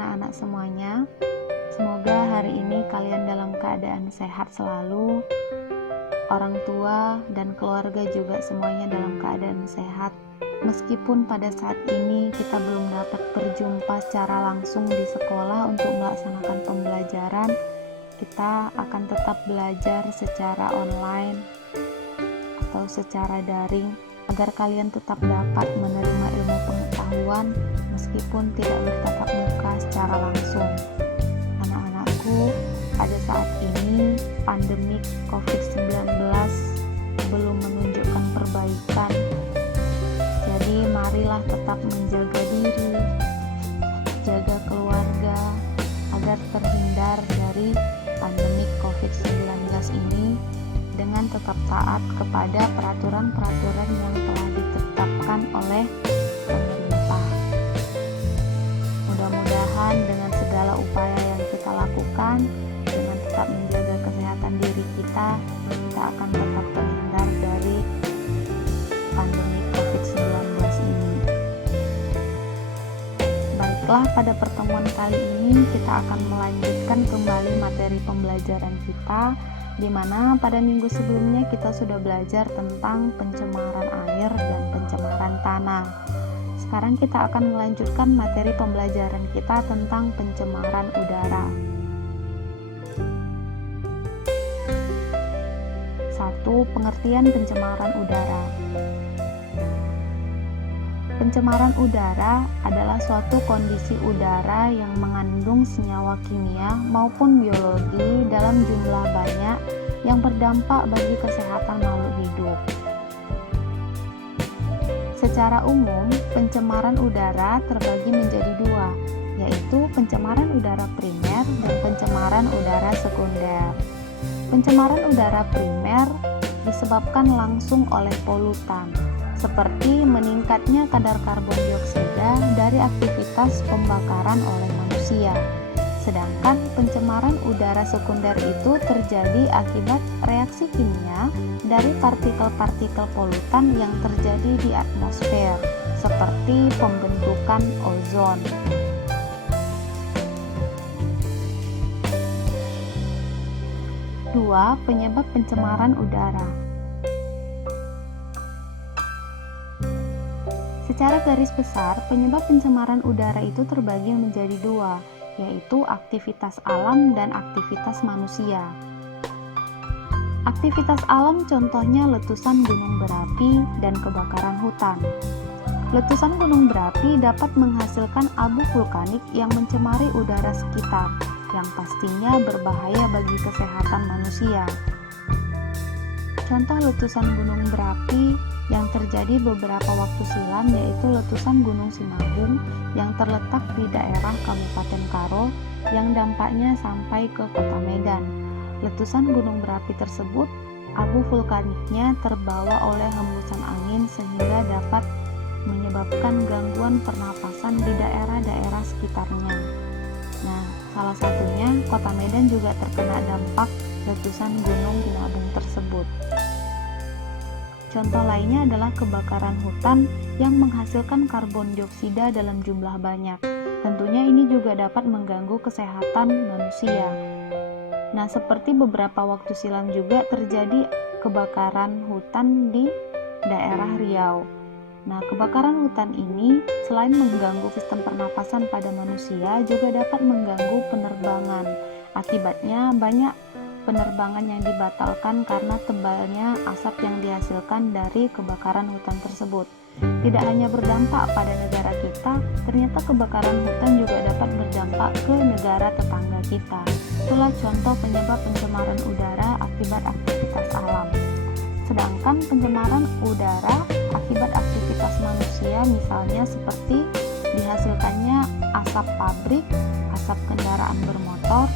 anak-anak semuanya. Semoga hari ini kalian dalam keadaan sehat selalu. Orang tua dan keluarga juga semuanya dalam keadaan sehat. Meskipun pada saat ini kita belum dapat berjumpa secara langsung di sekolah untuk melaksanakan pembelajaran, kita akan tetap belajar secara online atau secara daring agar kalian tetap dapat menerima ilmu pengetahuan meskipun tidak bertatap muka secara langsung. Anak-anakku, pada saat ini pandemi COVID-19 belum menunjukkan perbaikan. Jadi marilah tetap menjaga diri, jaga keluarga agar terhindar dari pandemi COVID-19 ini dengan tetap taat kepada peraturan-peraturan yang telah ditetapkan oleh pemerintah. Mudah-mudahan dengan segala upaya yang kita lakukan, dengan tetap menjaga kesehatan diri kita akan tetap terhindar dari pandemi COVID-19 ini. Baiklah, pada pertemuan kali ini kita akan melanjutkan kembali materi pembelajaran kita, di mana pada minggu sebelumnya kita sudah belajar tentang pencemaran air dan pencemaran tanah. Sekarang kita akan melanjutkan materi pembelajaran kita tentang pencemaran udara. 1. Pengertian pencemaran udara. Pencemaran udara adalah suatu kondisi udara yang mengandung senyawa kimia maupun biologi dalam jumlah banyak yang berdampak bagi kesehatan makhluk hidup. Secara umum, pencemaran udara terbagi menjadi dua, yaitu pencemaran udara primer dan pencemaran udara sekunder. Pencemaran udara primer disebabkan langsung oleh polutan, seperti meningkatnya kadar karbon dioksida dari aktivitas pembakaran oleh manusia. Sedangkan pencemaran udara sekunder itu terjadi akibat reaksi kimia dari partikel-partikel polutan yang terjadi di atmosfer, seperti pembentukan ozon. Dua, penyebab pencemaran udara. Secara garis besar, penyebab pencemaran udara itu terbagi menjadi dua, yaitu aktivitas alam dan aktivitas manusia. Aktivitas alam contohnya letusan gunung berapi dan kebakaran hutan. Letusan gunung berapi dapat menghasilkan abu vulkanik yang mencemari udara sekitar, yang pastinya berbahaya bagi kesehatan manusia. Contoh letusan gunung berapi yang terjadi beberapa waktu silam yaitu letusan Gunung Sinabung yang terletak di daerah Kabupaten Karo yang dampaknya sampai ke Kota Medan. Letusan gunung berapi tersebut, abu vulkaniknya terbawa oleh hembusan angin sehingga dapat menyebabkan gangguan pernapasan di daerah-daerah sekitarnya. Nah, salah satunya Kota Medan juga terkena dampak letusan Gunung Sinabung tersebut. Contoh lainnya adalah kebakaran hutan yang menghasilkan karbon dioksida dalam jumlah banyak. Tentunya ini juga dapat mengganggu kesehatan manusia. Nah, seperti beberapa waktu silam juga terjadi kebakaran hutan di daerah Riau. Nah, kebakaran hutan ini selain mengganggu sistem pernapasan pada manusia, juga dapat mengganggu penerbangan. Akibatnya banyak penerbangan yang dibatalkan karena tebalnya asap yang dihasilkan dari kebakaran hutan tersebut. Tidak hanya berdampak pada negara kita, ternyata kebakaran hutan juga dapat berdampak ke negara tetangga kita. Itulah contoh penyebab pencemaran udara akibat aktivitas alam. Sedangkan pencemaran udara akibat aktivitas manusia misalnya seperti dihasilkannya asap pabrik, asap kendaraan bermotor,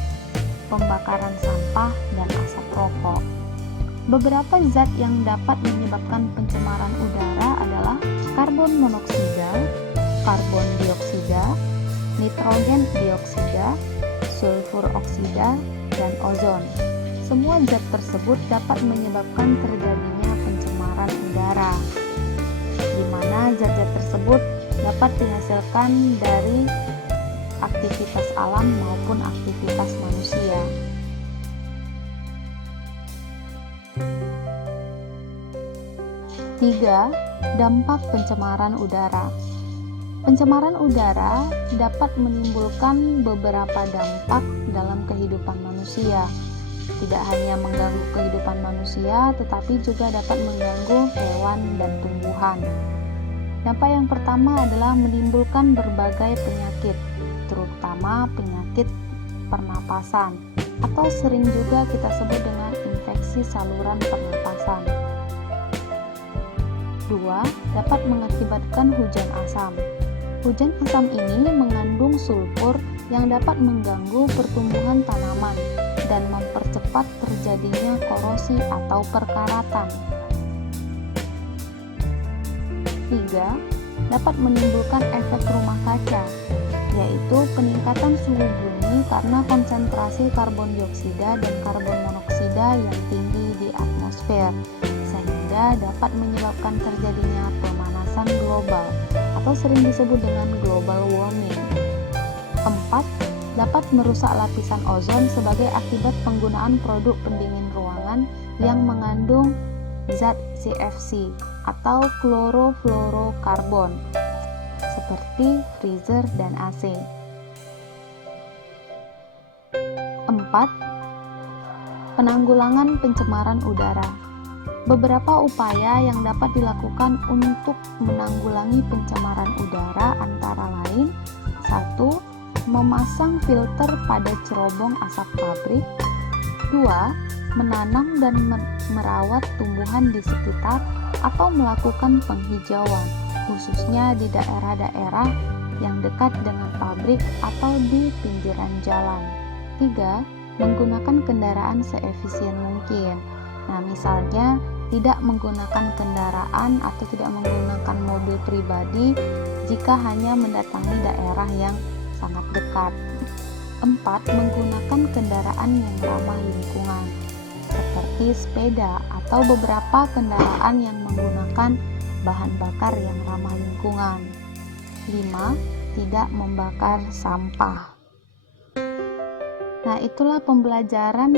pembakaran sampah, dan asap rokok. Beberapa zat yang dapat menyebabkan pencemaran udara adalah karbon monoksida, karbon dioksida, nitrogen dioksida, sulfur oksida, dan ozon. Semua zat tersebut dapat menyebabkan terjadinya pencemaran udara, di mana zat-zat tersebut dapat dihasilkan dari aktivitas alam maupun aktivitas manusia. Tiga, dampak pencemaran udara. Pencemaran udara dapat menimbulkan beberapa dampak dalam kehidupan manusia. Tidak hanya mengganggu kehidupan manusia, tetapi juga dapat mengganggu hewan dan tumbuhan. Dampak yang pertama adalah menimbulkan berbagai penyakit, terutama penyakit pernapasan, atau sering juga kita sebut dengan infeksi saluran pernapasan. Dua, dapat mengakibatkan hujan asam. Hujan asam ini mengandung sulfur yang dapat mengganggu pertumbuhan tanaman dan mempercepat terjadinya korosi atau perkaratan. 3. Dapat menimbulkan efek rumah kaca, yaitu peningkatan suhu bumi karena konsentrasi karbon dioksida dan karbon monoksida yang tinggi di atmosfer, sehingga dapat menyebabkan terjadinya pemanasan global atau sering disebut dengan global warming. 4. Dapat merusak lapisan ozon sebagai akibat penggunaan produk pendingin ruangan yang mengandung zat CFC atau klorofluorokarbon seperti freezer dan AC. 4. Penanggulangan pencemaran udara. Beberapa upaya yang dapat dilakukan untuk menanggulangi pencemaran udara antara lain: 1. Memasang filter pada cerobong asap pabrik. 2. Menanam dan merawat tumbuhan di sekitar atau melakukan penghijauan, khususnya di daerah-daerah yang dekat dengan pabrik atau di pinggiran jalan. 3. Menggunakan kendaraan seefisien mungkin. Nah, misalnya tidak menggunakan kendaraan atau tidak menggunakan mobil pribadi jika hanya mendatangi daerah yang sangat dekat. 4. Menggunakan kendaraan yang ramah lingkungan seperti sepeda atau beberapa kendaraan yang menggunakan bahan bakar yang ramah lingkungan. 5. Tidak membakar sampah. Nah, itulah pembelajaran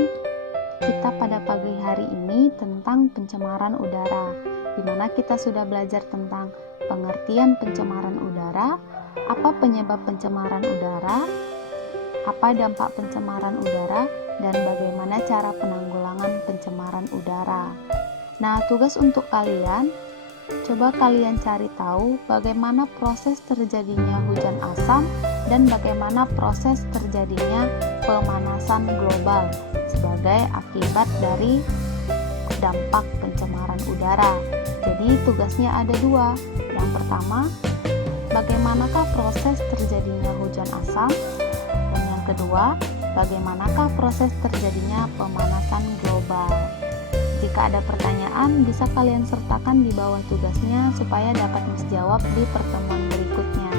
kita pada pagi hari ini tentang pencemaran udara, di mana kita sudah belajar tentang pengertian pencemaran udara, apa penyebab pencemaran udara, apa dampak pencemaran udara, dan bagaimana cara penanggulangan pencemaran udara. Nah, tugas untuk kalian, coba kalian cari tahu bagaimana proses terjadinya hujan asam dan bagaimana proses terjadinya pemanasan global sebagai akibat dari dampak pencemaran udara. Jadi tugasnya ada dua. Yang pertama, bagaimanakah proses terjadinya hujan asam? Dan yang kedua, bagaimanakah proses terjadinya pemanasan global? Jika ada pertanyaan, bisa kalian sertakan di bawah tugasnya supaya dapat dijawab di pertemuan berikutnya.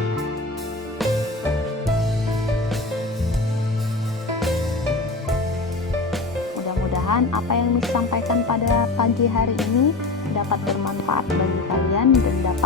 Apa yang disampaikan pada pagi hari ini dapat bermanfaat bagi kalian dan dapat